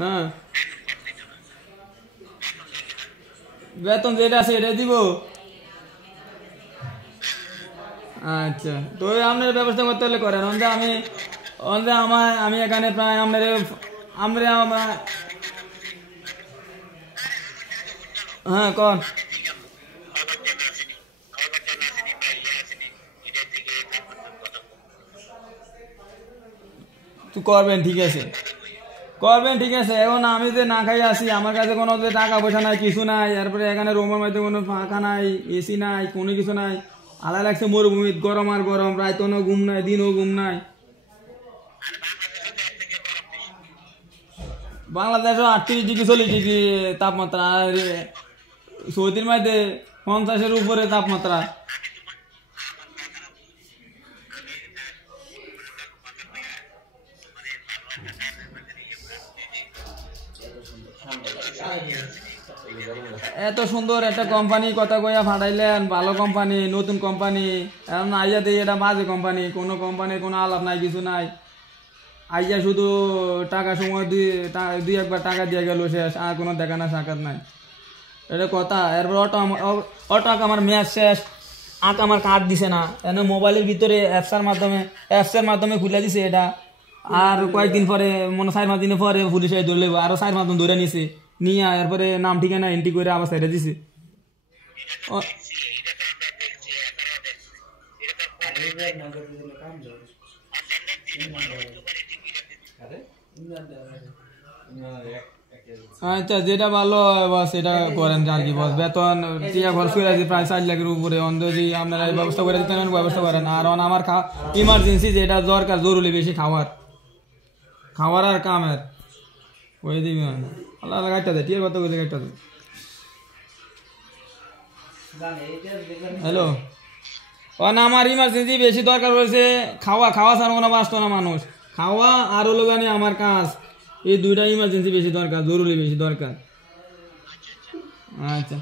হ্যাঁ, বেতন যেটা আছে এটাই দিব। আচ্ছা, তো ওই আপনার ব্যবস্থা করতে হলে করেন। আমি এখানে প্রায় আমরা হ্যাঁ কন তুই করবেন, ঠিক আছে করবেন, ঠিক আছে। এখন আমি যে না খাই আসি, আমার কাছে কোনো যে টাকা পয়সা নাই, কিছু নাই, এরপরে এখানে রুমের মধ্যে কোনো ফাঁকা নাই, এসি নাই, কোনো কিছু নাই, আলাদা লাগছে মরুভূমি, গরম আর গরম, রাতও ঘুম নাই, দিনও ঘুম নাই। বাংলাদেশও 38 ডিগ্রি 40 ডিগ্রি তাপমাত্রা, আর সৌদির মধ্যে 50-এর উপরে তাপমাত্রা। এত সুন্দর একটা কোম্পানি কথা কইয়া ফাটাইলেন, ভালো কোম্পানি, নতুন কোম্পানি, এখন আইয়া দিয়ে এটা বাজে কোম্পানি, কোনো কোম্পানির কোনো আলাপ নাই, কিছু নাই। আইয়া শুধু টাকা সময় দুই একবার টাকা দিয়ে গেল, শেষ, আর কোনো দেখা না সাক্ষাৎ নাই। এটা কথা। এরপর অটো আমার ম্যাচ শেষ, আমার কার্ড দিছে না, এনে মোবাইলের ভিতরে অ্যাপসের মাধ্যমে খুলে দিছে এটা। আর কয়েকদিন পরে, মনে 4-5 দিনের পরে পুলিশ ধরে লেবো, আরো 4-5 দিন ধরে নিছে, নিয়ে এরপরে নাম ঠিকানা এন্ট্রি করে আবার ছেড়ে দিছে। আচ্ছা, যেটা ভালো হয় বস সেটা করেন আর কি বস। বেতন টিয়া খরচ করে আছে প্রায় 4 লাখের উপরে, যদি আপনারা এই ব্যবস্থা করে দিতেন ব্যবস্থা করেন। আর আমার ইমার্জেন্সি যেটা দরকার, জরুরি বেশি, খাওয়ার আর কামের, ওই দিবেন। আল্লাহ গাইটা দেয়, টিয়ার কথা কইতে গাইটা দেয়। হ্যালো, আমার ইমার্জেন্সি বেশি দরকার হয়েছে, খাওয়া ছাড়া কোনো বাঁচত না মানুষ। খাওয়া আর হলো জানি আমার কাজ, এই দুইটা ইমার্জেন্সি বেশি দরকার, জরুরি বেশি দরকার। আচ্ছা।